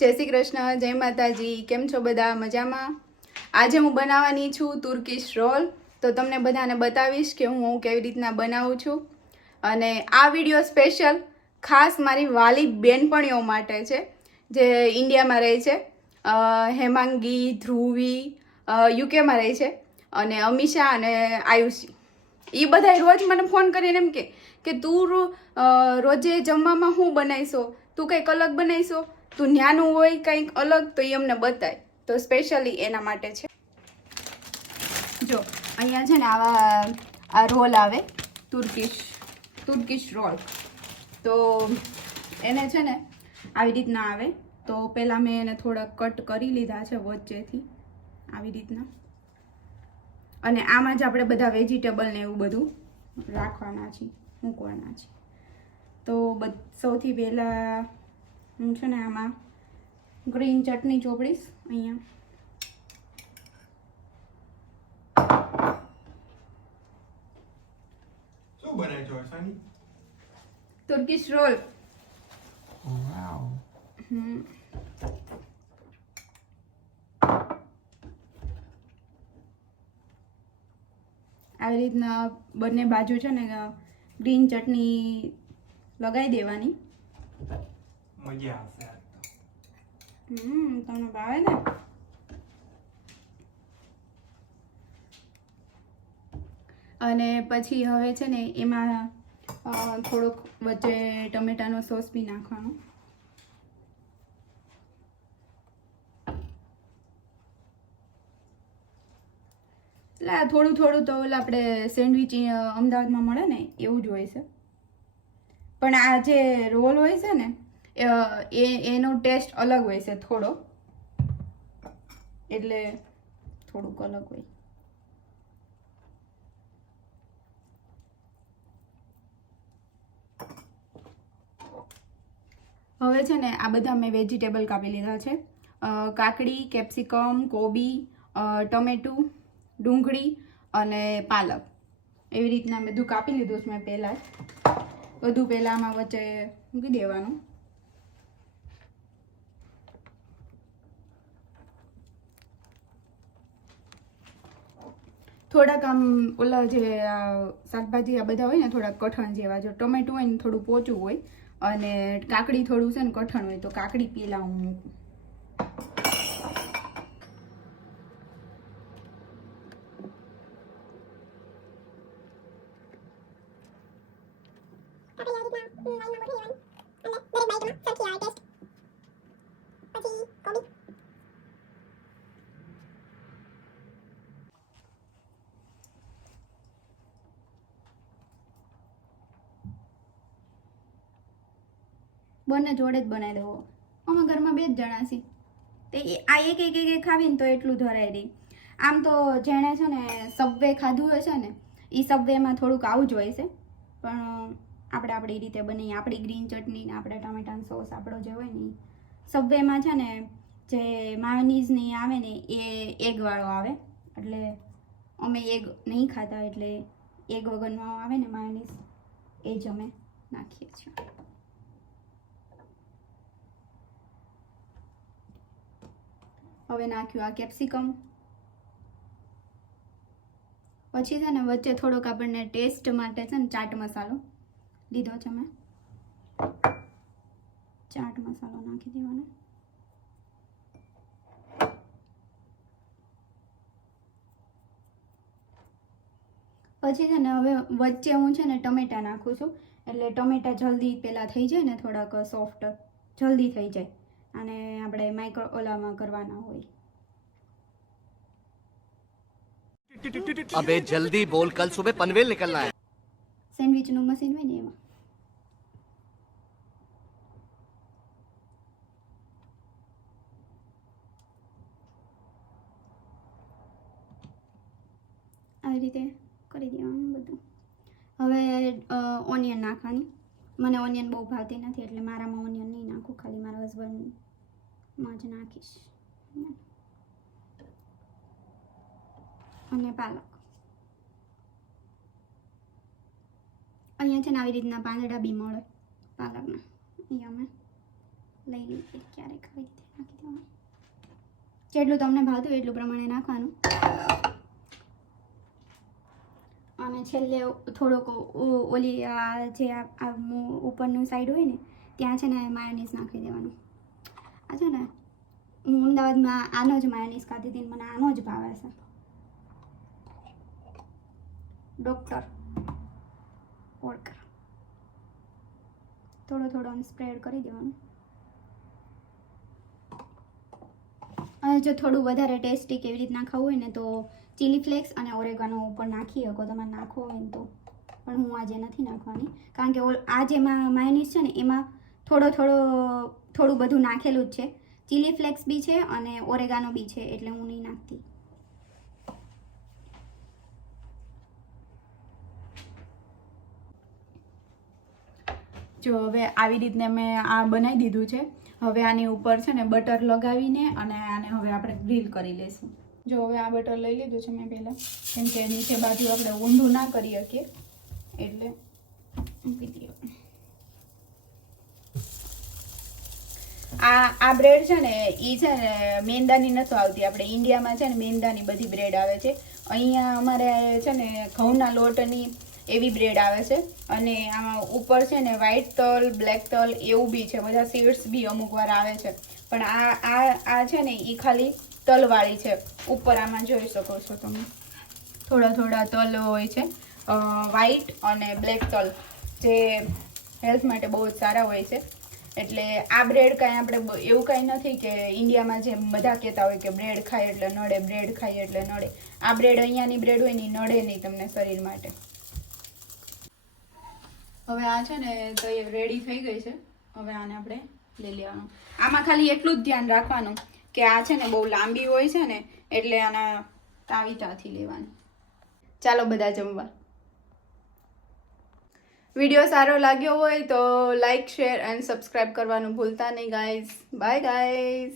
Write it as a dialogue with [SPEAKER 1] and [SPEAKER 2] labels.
[SPEAKER 1] જય શ્રી કૃષ્ણ, જય માતાજી, કેમ છો બધા? મજામાં? આજે હું બનાવવાની છું તુર્કીશ રોલ. તો તમને બધાને બતાવીશ કે હું કેવી રીતના બનાવું છું. અને આ વીડિયો સ્પેશિયલ ખાસ મારી વાલી બેનપણીઓ માટે છે, જે ઇન્ડિયામાં રહે છે. હેમાંગી, ધ્રુવી યુકેમાં રહે છે. અને અમીષા અને આયુષી. એ બધા રોજ મને ફોન કરીને એમ કે કે તું રોજે જમવામાં શું બનાવીશો? તું કંઈક અલગ બનાવીશો? તું ન્યાનું હોય, કંઈક અલગ, તો એ અમને બતાય. તો સ્પેશિયલી એના માટે છે. જો, અહીંયા છે ને આવા, આ રોલ આવે, તુર્કીશ તુર્કીશ રોલ. તો એને છે ને આવી રીતના આવે. તો પહેલાં મેં એને થોડા કટ કરી લીધા છે વચ્ચેથી, આવી રીતના. અને આમાં જ આપણે બધા વેજીટેબલ ને એવું બધું રાખવાના છીએ, મૂકવાના છીએ. તો બધ, સૌથી પહેલાં હું છે ને આમાં ગ્રીન ચટણી ચોપડીશ અહીંયા.
[SPEAKER 2] છો અસાની
[SPEAKER 1] તુર્કીશ રોલ.
[SPEAKER 2] વાવ
[SPEAKER 1] હમ. આવી રીતના બંને બાજુ છે ને ગ્રીન ચટણી લગાવી દેવાની.
[SPEAKER 2] મજા આવશે
[SPEAKER 1] હમ, તમને ભાવે ને? અને પછી હવે છે ને એમાં થોડોક વચ્ચે ટમેટાનો સોસ બી નાખવાનો. એટલે આ થોડું થોડું તો ઓલા આપણે સેન્ડવિચ અમદાવાદમાં મળે ને, એવું જ હોય છે. પણ આ જે રોલ હોય છે ને એ, એનો ટેસ્ટ અલગ હોય છે થોડો. એટલે થોડુંક અલગ હોય. હવે છે ને આ બધા મેં વેજીટેબલ કાપી લીધા છે. કાકડી, કેપ્સિકમ, કોબી ટમેટું, ડુંગળી અને પાલક. એવી રીતના બધું કાપી લીધું છે મેં પહેલાં બધું પહેલાં આમાં વચ્ચે મૂકી દેવાનું. થોડાક આમ ઓલા જે શાકભાજી આ બધા હોય ને, થોડાક કઠણ જેવા, જો ટમેટું હોય ને થોડું પોચું હોય, અને કાકડી થોડું છે ને કઠણ હોય, તો કાકડી પેલા હું મૂકું બંને જોડે જ બનાવી દેવો. અમે ઘરમાં બે જ જણા છીએ. તે આ એક એક એક ખાવીને તો એટલું ધરાય રહી આમ તો જેણે છે ને સબવે ખાધું હોય છે ને એ સબવેમાં થોડુંક આવું જ હોય છે. પણ આપણે આપણી રીતે બનાવીએ આપણી ગ્રીન ચટણી ને આપણે ટમેટાનો સોસ આપણો જે હોય ને સબવેમાં છે ને જે માયોનીઝની આવે ને, એ એગવાળો આવે. એટલે અમે એગ નહીં ખાતા, એટલે એગ વગરનો આવે ને માયોનીઝ, એ જ અમે નાખીએ છીએ. હવે નાખ્યું આ કેપ્સિકમ. પછી છે ને વચ્ચે થોડોક આપણને ટેસ્ટ માટે છે ને ચાટ મસાલો લીધો છે મેં. ચાટ મસાલો નાખી દેવાનો. પછી છે ને હવે વચ્ચે હું છે ને ટમેટા નાખું છું. એટલે ટમેટા જલ્દી પહેલાં થઈ જાય ને થોડાક સોફ્ટ જલ્દી થઈ જાય. અને આપણે માઇક્રો ઓલામાં કરવાના હોય.
[SPEAKER 3] અબે જલ્દી બોલ કલ સુબે પનવેલ નીકળના હે.
[SPEAKER 1] સેન્ડવિચનું મશીન હોય ને એમાં. આવી રીતે કરી દેવાનું બધું. હવે ઓનિયન નાખવાની. મને ઓનિયન બહુ ભાવતી નથી, એટલે મારામાં ઓનિયન નહીં નાખું, ખાલી મારા હસબન્ડમાં જ નાખીશ. અને પાલક. અહીંયા છે ને આવી રીતના પાંદડા બી મળે પાલકના. એ અમે
[SPEAKER 4] લઈ લઈએ ક્યારેક આવી રીતે નાખી દેવાનું. જેટલું તમને ભાવતું એટલું પ્રમાણે નાખવાનું. અને છેલ્લે થોડોક ઓલી જે આ ઉપરનું સાઈડ હોય ને, ત્યાં છે ને માયોનીઝ નાખી દેવાનું. આ છે ને, હું અમદાવાદમાં આનો જ માયોનીઝ ખાધી હતી મને આનો જ ભાવે છે. ડૉક્ટર ઓળકર થોડો થોડો સ્પ્રેડ કરી દેવાનું. અને જો થોડું વધારે ટેસ્ટી કેવી રીતના ખાવું હોય ને તો ચીલી ફ્લેક્સ અને ઓરેગાનો ઉપર નાખી શકો. તમારે નાખવો હોય તો. પણ હું આજે નથી નાખવાની. કારણ કે આ જે માયોનીઝ છે ને, એમાં થોડો થોડો, થોડું બધું નાખેલું જ છે. ચીલી ફ્લેક્સ બી છે અને ઓરેગાનો બી છે, એટલે હું નહીં નાખતી.
[SPEAKER 1] જો હવે આવી રીતને મેં આ બનાવી દીધું છે. હવે આની ઉપર છે ને બટર લગાવીને અને આને હવે આપણે ગ્રીલ કરી લઈશું જો હવે આ બટર લઈ લીધું છે મેં પહેલાં. કેમ કે નીચે બાજુ આપણે ઊંધું ના કરી શકીએ. એટલે મૂકી દઈએ. આ આ બ્રેડ છે ને, એ છે ને મેંદાની નથી આવતી. આપણે ઇન્ડિયામાં છે ને મેંદાની બધી બ્રેડ આવે છે. અહીંયા અમારે છે ને ઘઉંના લોટની એવી બ્રેડ આવે છે. અને આમાં ઉપર છે ને વ્હાઇટ તલ બ્લેક તલ એવું બી છે. બધા સીડ્સ બી અમુક વાર આવે છે. પણ આ આ આ છે ને એ ખાલી તલવાળી છે. ઉપર આમાં જોઈ શકો છો તમે. થોડા થોડા તલ હોય છે. વ્હાઈટ અને બ્લેક તલ, જે હેલ્થ માટે બહુ જ સારા હોય છે. એટલે આ બ્રેડ કાંઈ આપણે એવું કાંઈ નથી કે ઇન્ડિયામાં જેમ બધા કહેતા હોય કે બ્રેડ ખાય એટલે નડે બ્રેડ ખાય એટલે નડે. આ બ્રેડ અહીંયાની બ્રેડ હોય ને નડે નહીં તમને શરીર માટે. હવે આ છે ને, તો એ રેડી થઈ ગઈ છે. હવે આને આપણે લઈ લેવાનું. આમાં ખાલી એટલું જ ધ્યાન રાખવાનું. કે આ છે ને બહુ લાંબી હોય છે ને, એટલે આના તાવીતાથી લેવાની. ચાલો બધા જમવા. વીડિયો સારો લાગ્યો હોય તો લાઈક, શેર એન્ડ સબસ્ક્રાઈબ કરવાનું ભૂલતા નહીં ગાઈઝ બાય ગાઈઝ